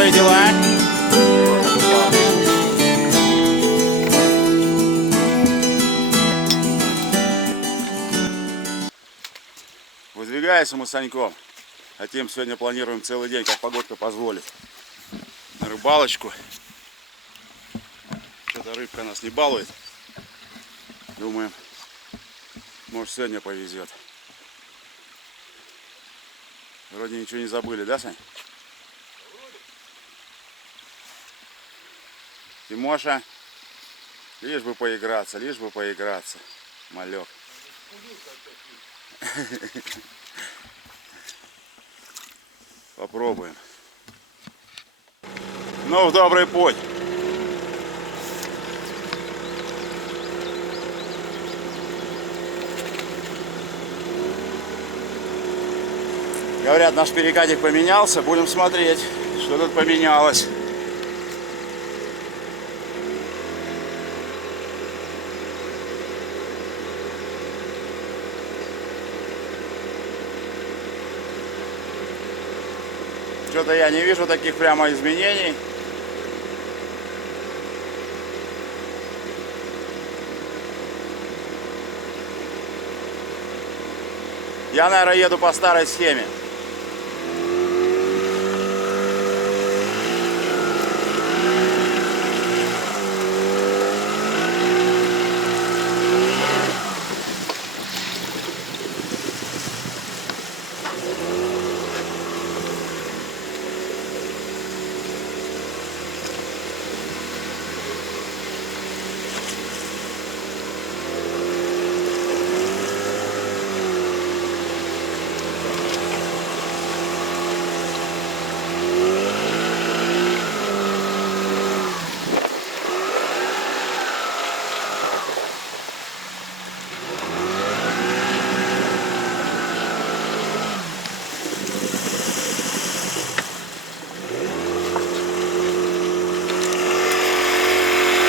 твои дела? Выдвигаемся мы с Саньком. Хотим сегодня планируем целый день, как погодка позволит. На рыбалочку. Что-то рыбка нас не балует. Думаем, может, сегодня повезет. Вроде ничего не забыли, да, Сань? Тимоша, лишь бы поиграться, малек. Попробуем. Ну, в добрый путь. Говорят, наш перекатик поменялся. Будем смотреть, что тут поменялось. Что-то я не вижу таких прямо изменений. Я, наверное, еду по старой схеме.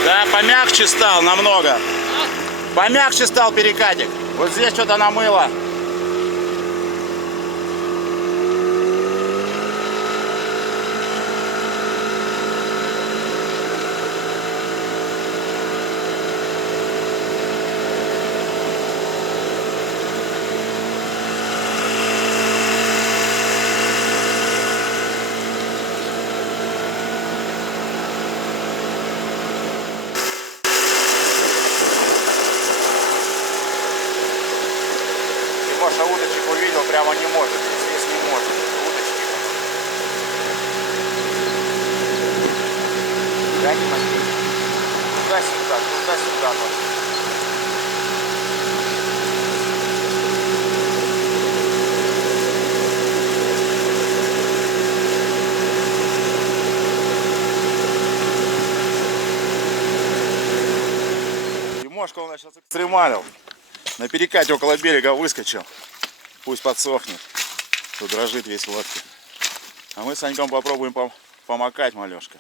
Да, помягче стал намного. Помягче стал перекатик. Вот здесь что-то намыло. Маша удочек увидел, прямо не может, здесь не может. Удочки. Да, не могу. Туда-сюда, туда-сюда. Тимошка у нас сейчас экстремалил. На перекате около берега выскочил. Пусть подсохнет. Тут дрожит весь в лодке. А мы с Саньком попробуем помакать, малешка.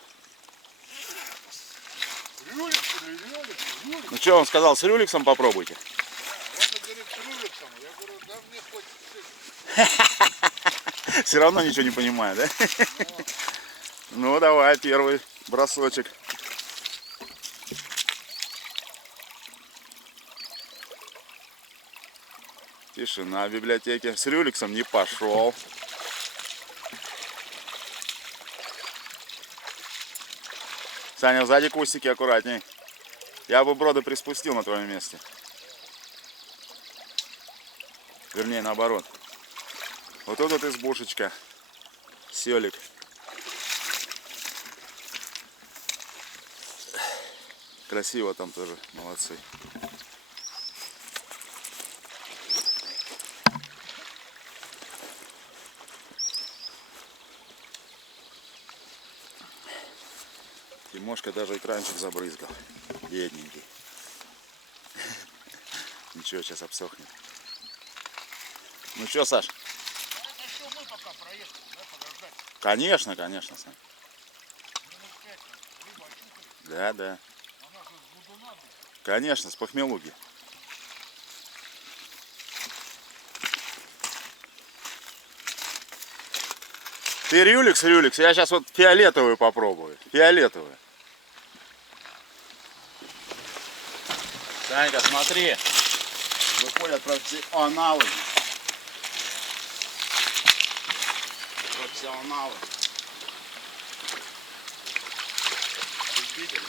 Ну что, он сказал, с рюликсом попробуйте. Все равно ничего не понимаю, да? Ну давай, первый бросочек. Тишина в библиотеке. С рюликсом не пошел. Саня, сзади кустики аккуратней. Я бы броды приспустил на твоем месте. Вернее, наоборот. Вот тут вот избушечка. Селик. Красиво там тоже. Молодцы. Тимошка даже экранчик забрызгал. Бедненький. Ничего, сейчас обсохнет. Ну что, Саш? Конечно, конечно, Сань. Да, да. Конечно, с похмелуги. Ты рюликс, я сейчас вот фиолетовую попробую. Фиолетовую. Санька, смотри. Выходят профессионалы. Профессионалы. Любители.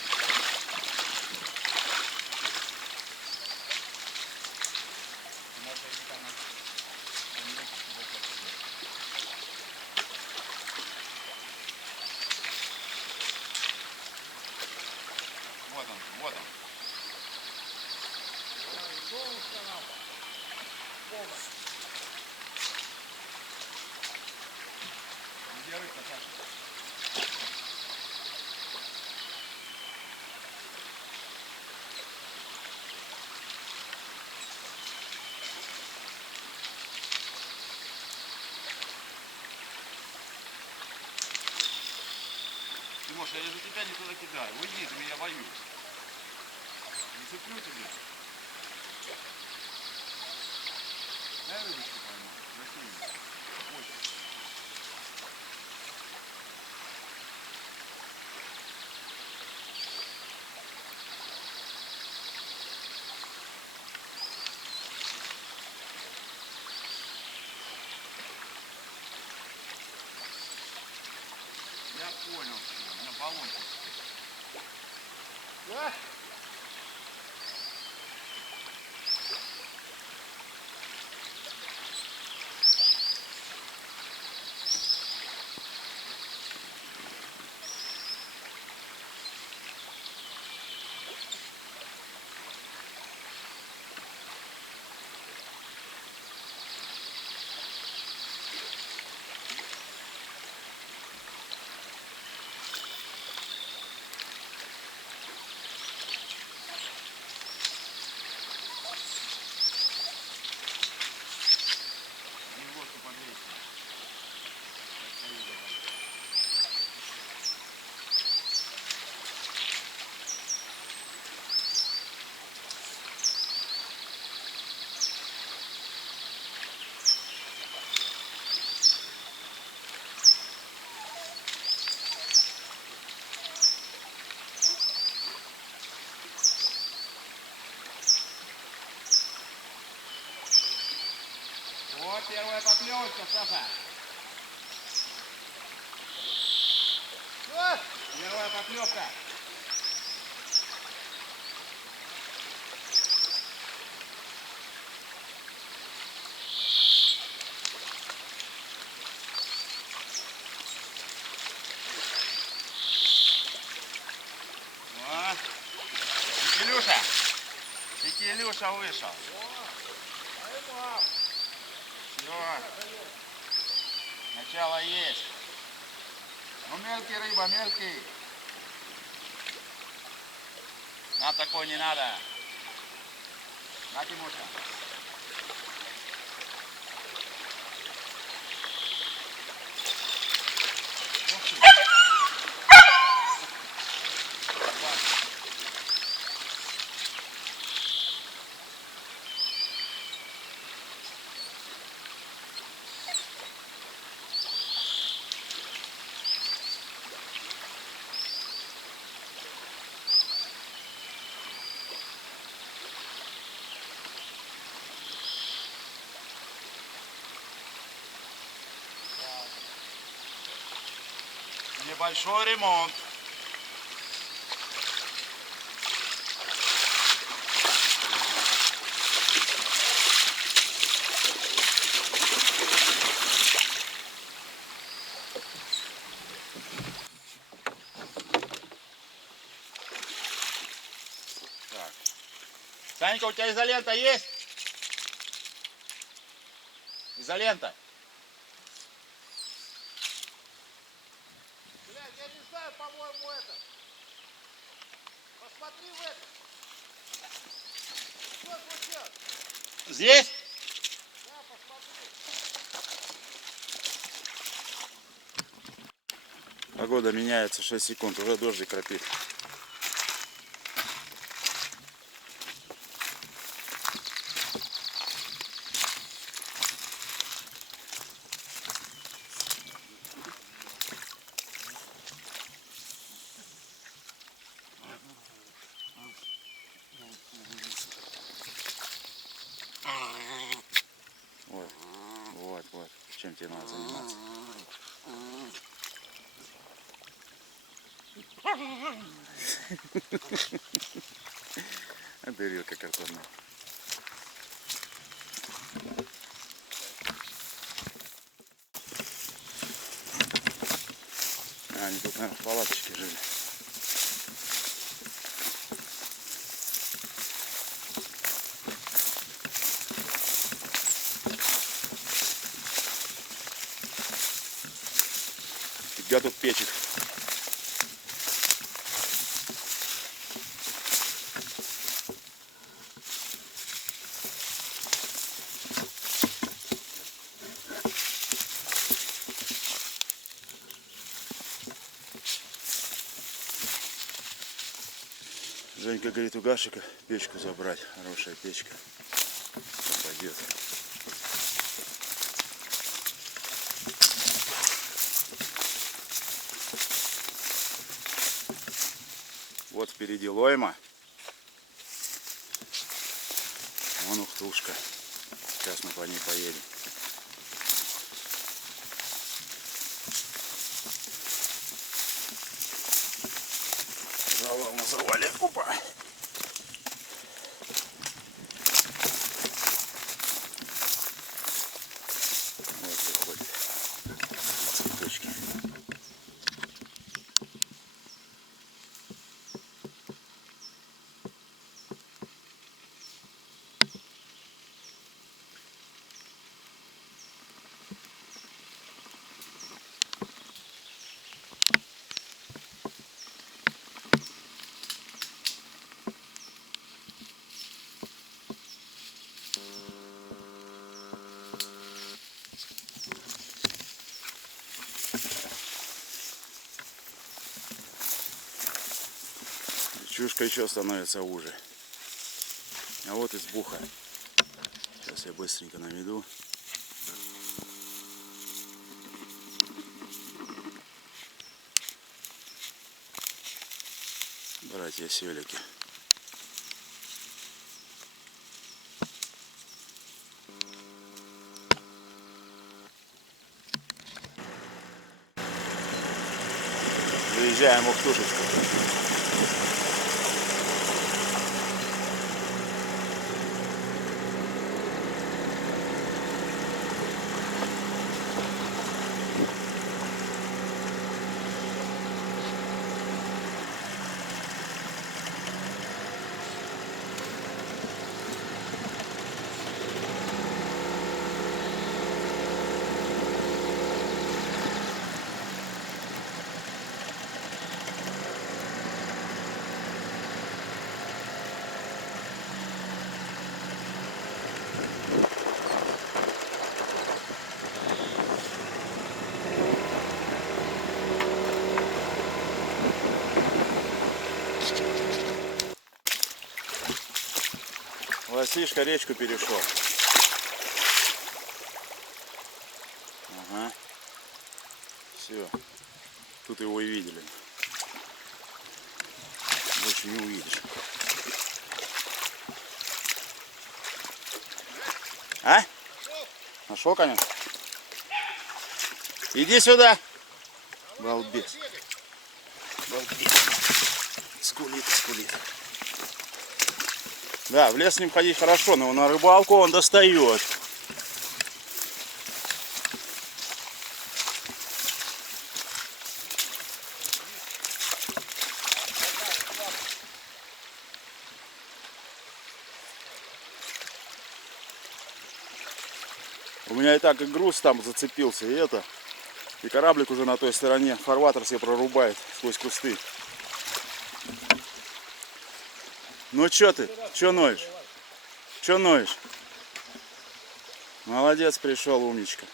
Вот он, вот он. Где рыбка, Саша? Тимоша, я же тебя не туда кидаю. Уйди, ты меня боюсь. Не цеплю тебя. Дай рыбочку пойму. Закинь. Ой. Я понял, что у меня баллончик. Да? Вот первая поклевочка, Саша. Вот первая поклевка. Вот. Кикилюша вышел. Все. Начало есть. Ну мелкий рыба, мелкий. На такой не надо. На, Тимуша. Небольшой ремонт. Так. Санька, у тебя изолента есть? Изолента. Блядь, я не знаю, по-моему, это. Посмотри в это. Вот сейчас. Здесь? Да, посмотри. Погода меняется 6 секунд, уже дождик крапит. чем тебе надо заниматься. Дырка картонная. Они тут, наверное, в палаточке жили. Фига тут печек. Женька говорит, у Гашика печку забрать. Хорошая печка. Пойдет. Вот впереди Лойма. Вон Ухтушка. Сейчас мы по ней поедем. Завал на завале. Опа. Вот выходит. Цветочки. Речушка еще становится уже. А вот избуха. Сейчас я быстренько наведу. Братья Селики. Выезжаем в Ухтушечку. Васишка речку перешел. Ага. Все. Тут его и видели. Больше не увидишь. А? Нашел коня? Иди сюда. Балбес. Балбес. Скулит, скулит. Да, в лес с ним ходить хорошо, но на рыбалку он достает. У меня и так и груз там зацепился, и кораблик уже на той стороне, фарватер себе прорубает сквозь кусты. Ну чё ты? Чё ноешь? Чё ноешь? Молодец, пришел, умничка.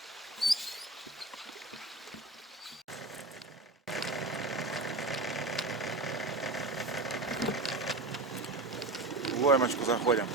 В Лоймочку заходим.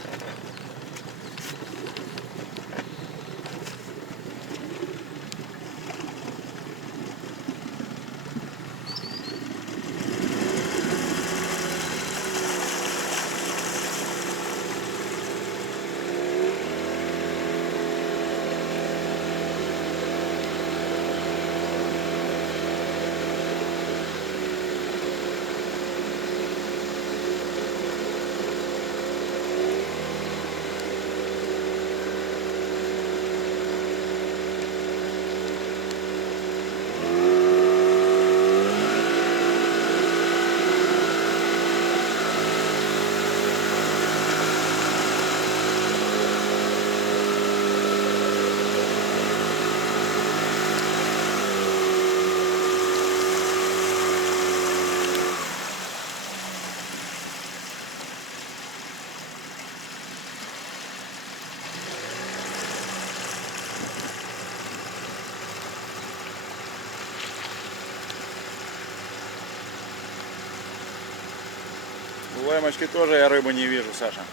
Клемочки тоже я рыбы не вижу, Саша.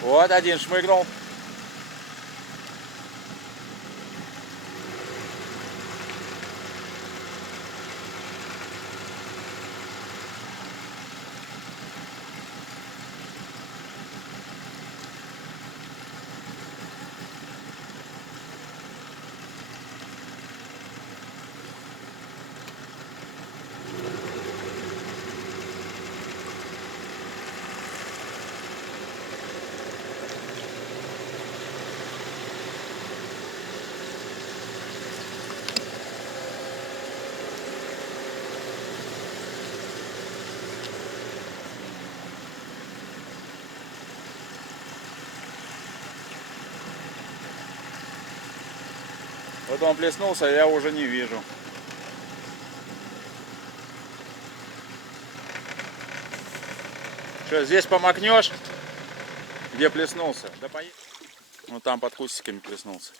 Вот один шмыгнул. Вот он плеснулся, я уже не вижу. Что, здесь помакнешь? Где плеснулся? Да поедем. Ну там под кустиками плеснулся.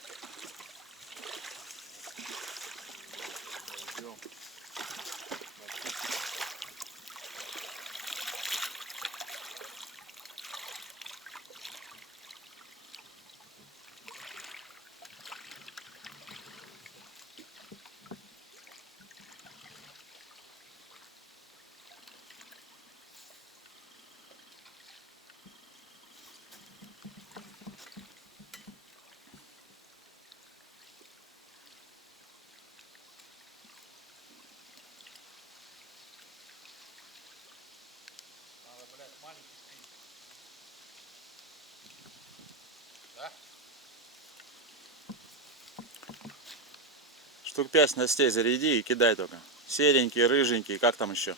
Надо, блядь, маленький спиннинг. Да? Штук 5 снастей заряди и кидай только. Серенький, рыженький, как там еще?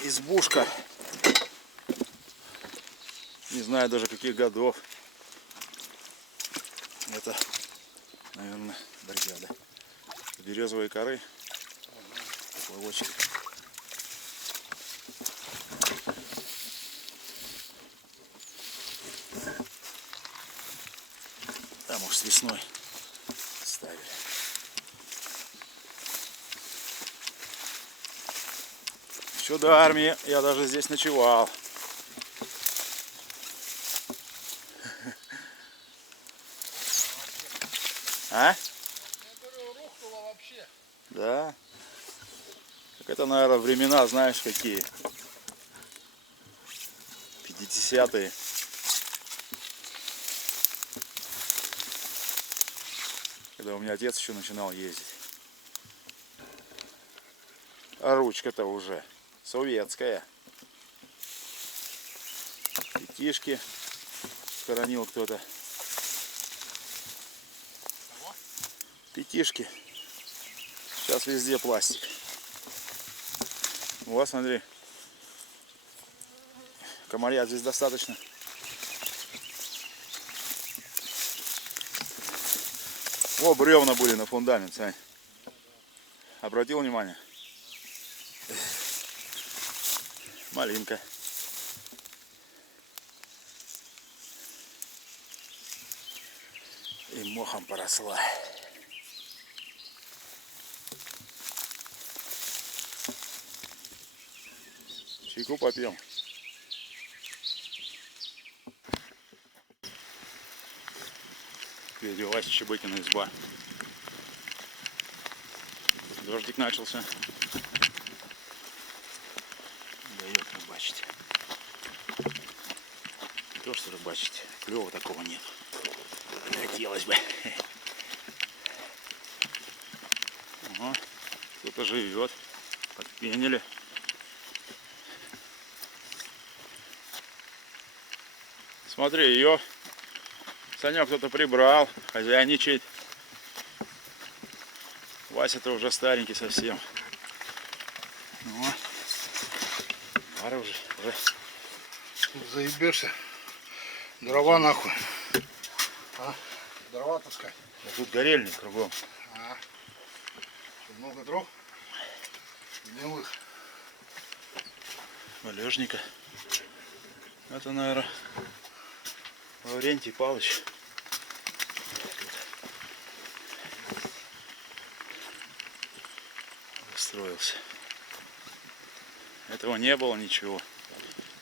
Избушка. Не знаю даже каких годов. Это, наверное, бригада. Березовые коры. Поплавочки. Там уж с весной ставили. Еще до армии я даже здесь ночевал. А? Я говорю, рухнуло вообще. Да. Так это, наверное, времена, знаешь, какие. 50-е. Когда у меня отец еще начинал ездить. А ручка-то уже советская. Пятишки хоронил кто-то. Пятишки. Сейчас везде пластик. Вот, смотри. Комарья здесь достаточно. О, бревна были на фундамент, Сань. Обратил внимание? Малинка. И мохом поросла. Чайку попьем. Впереди Вася Чебыкина изба. Дождик начался. Дает рыбачить. То, что рыбачить. Клёва такого нет. Хотелось бы. Ага. Кто-то живет. Подпенили. Смотри, ее Санек кто-то прибрал, хозяйничает. Вася-то уже старенький совсем. Ну, пора уже. Заебешься. Дрова нахуй. А? Дрова таскать. Да тут горельник кругом. А? Много дров? Гнилых. Валежника. Это, наверное, Лаврентий Павлович. Устроился. Этого не было ничего.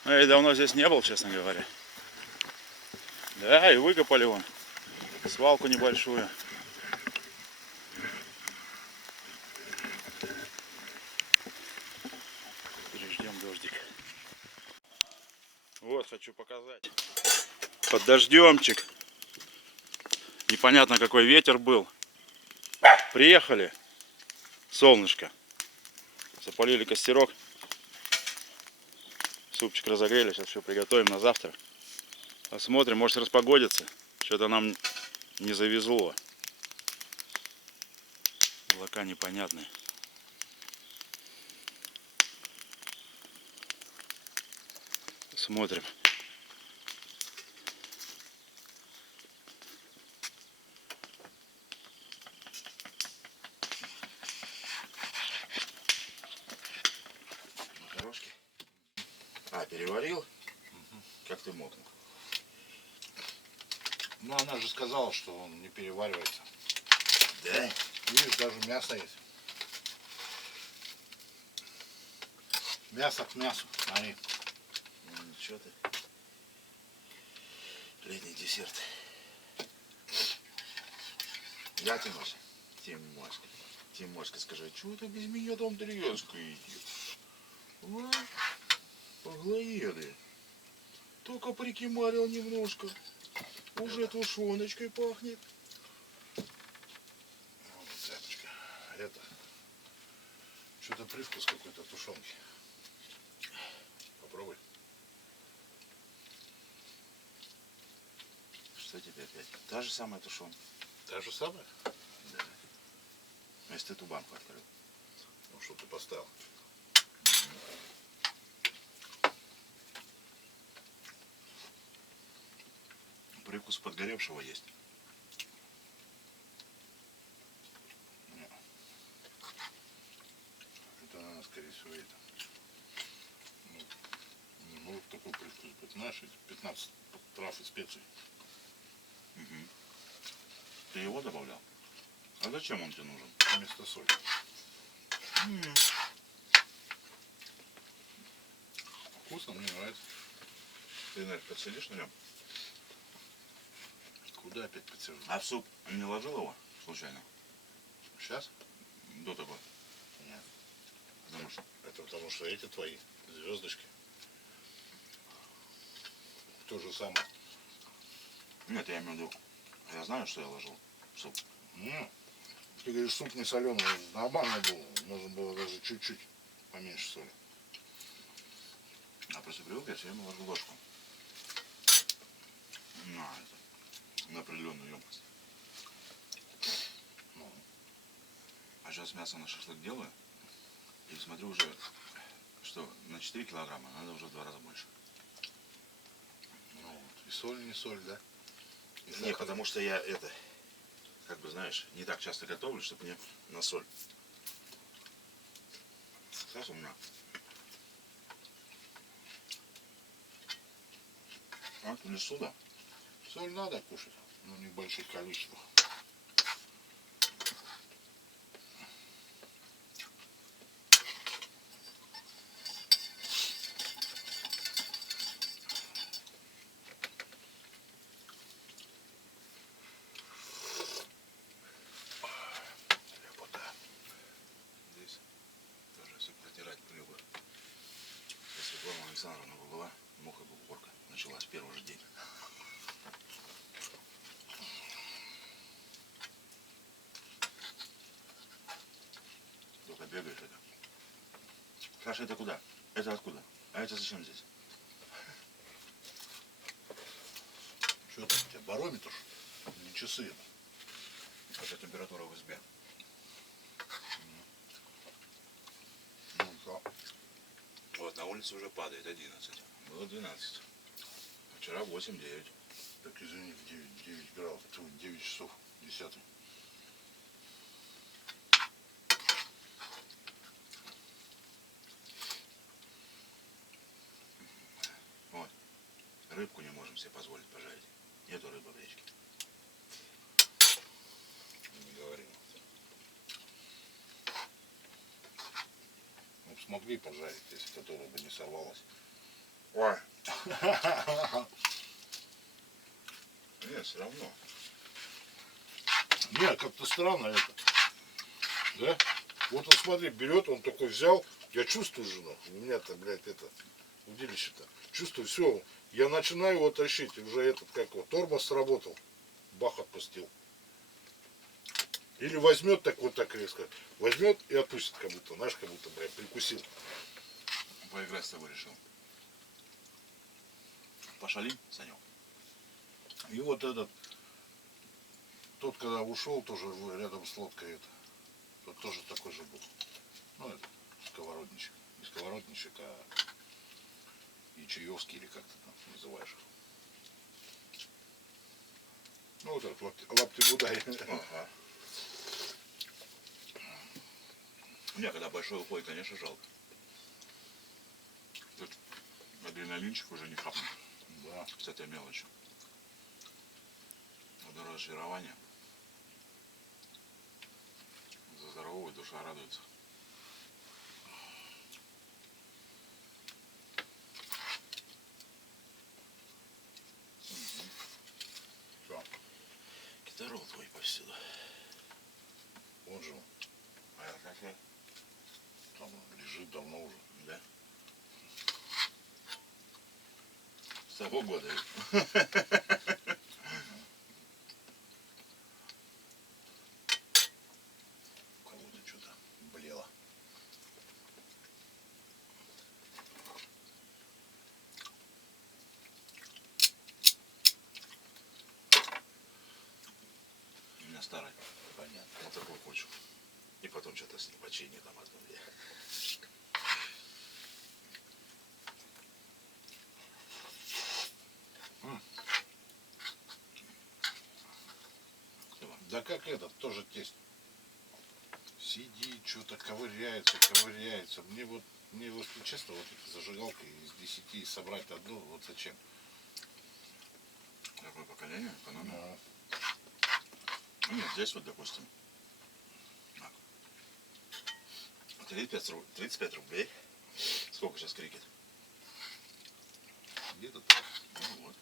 Ну, я давно здесь не был, честно говоря. Да, и выкопали вон свалку небольшую. Переждем дождик. Вот, хочу показать. Под дождемчик. Непонятно, какой ветер был. Приехали. Солнышко. Запалили костерок. Супчик разогрели. Сейчас все приготовим на завтра. Посмотрим, может распогодится. Что-то нам не завезло. Облака непонятные. Смотрим. Макарошки. А, переварил? Как ты мог? Ну она же сказала, что он не переваривается. Да? Видишь, даже мясо есть. Мясо к мясу. Смотри. Ну, ничего ты. Летний десерт. Я Тимошка. Тимошка, скажи, что ты без меня там трескаете? А? Поглоеды. Только прикимарил немножко. Уже тушеночкой пахнет. Вот цепочка. Это. Что-то привкус какой-то тушенки. Попробуй. Что тебе опять? Та же самая тушенка. Та же самая? Да. Если ты ту банку открыл. Ну что ты поставил? Привкус подгоревшего есть. Это она, скорее всего, это. Ну, не может такой привкус быть. Знаешь, 15 трав и специй. Угу. Ты его добавлял? А зачем он тебе нужен? Вместо соли. Вкусно, мне нравится. Ты, наверное, подсидишь на нем? Куда опять подсажу? А в суп не ложил его случайно? Сейчас? Кто такой? Нет. Потому что... Это потому что эти твои звездочки. То же самое. Нет, я имею в виду, я знаю, что я ложил в суп. Нет. Ты говоришь, суп не соленый, нормально был. Нужно было даже чуть-чуть поменьше соли. А после привык я все время ложу ложку. На определенную емкость. Ну, А сейчас мясо на шашлык делаю. И смотрю уже, что на 4 килограмма надо уже в 2 раза больше. ну вот. И соль, не соль, да? И Не, сахар. потому что я это, как бы знаешь, не так часто готовлю, чтобы мне на соль. Сейчас у меня. Вот в лесу, да. Соль надо кушать, но не в больших количествах. Лепота. Здесь тоже если протирать пыльгу. Если Светлана Александровна была, муха бы уборка началась первый же день. Только бегаешь это. Саша, это куда? Это откуда? А это зачем здесь? Что там у тебя, барометр? Не часы. Это температура в избе. Ну что? Вот на улице уже падает 11. Было 12. А вчера 8-9. Так извини, в 9 градусов, 9 часов 10. Вот. Рыбку не можем себе позволить пожарить. Нету рыбы в речке. Не говори. Ну, смогли пожарить, если которая бы не сорвалась. Ой. Нет, все равно. Не, как-то странно это. Да? Вот он, смотри, берет, он такой взял. Я чувствую жену. У меня-то, блядь, это, удилище-то. Чувствую, все. Я начинаю его тащить. Уже этот, как его, тормоз сработал. Бах, отпустил. Или возьмет так вот так резко. Возьмет и отпустит, как будто, знаешь, как будто, блядь, прикусил. Поиграть с тобой решил. Пошалим, Санек? И вот этот, тот, когда ушел, тоже рядом с лодкой, это, тот тоже такой же был. Ну, это, сковородничек. Не сковородничек, а ячаевский, или как ты там называешь их. Ну, вот этот лапти-будай. Ага. Мне когда большой уходит, конечно, жалко. Тут адреналинчик уже не хапнул. Да. С этой мелочью. Одно разочарование. За здоровую душа радуется. Что? Китарол твой повсюду. Он же А я как там лежит давно уже. да? С того года. У кого-то что-то блело. У меня старый. Понятно. Вот такой хочу. И потом что-то с ним почини там отмыли. Да как этот, тоже тесть. Сидит, что-то ковыряется. Мне вот, если честно, вот эта зажигалка из 10 собрать одну, вот зачем? Какое поколение? Экономия? Ну, Ну, нет, здесь вот, допустим, 35 рублей. Сколько сейчас крикет? где-то так. Ну вот.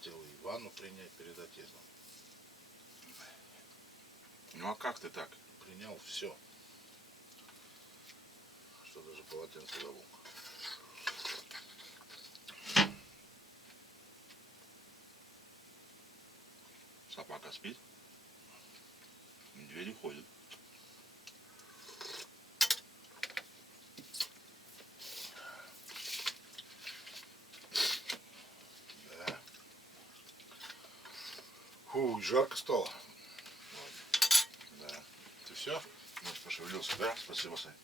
хотел и ванну принять перед отъездом. Ну а как ты так? Принял все. Что даже полотенце забыл. Собака спит. Медведи ходят. Да. Фу, жарко стало. Да. Ты все? Может, пошевелился, да? Спасибо, Сань.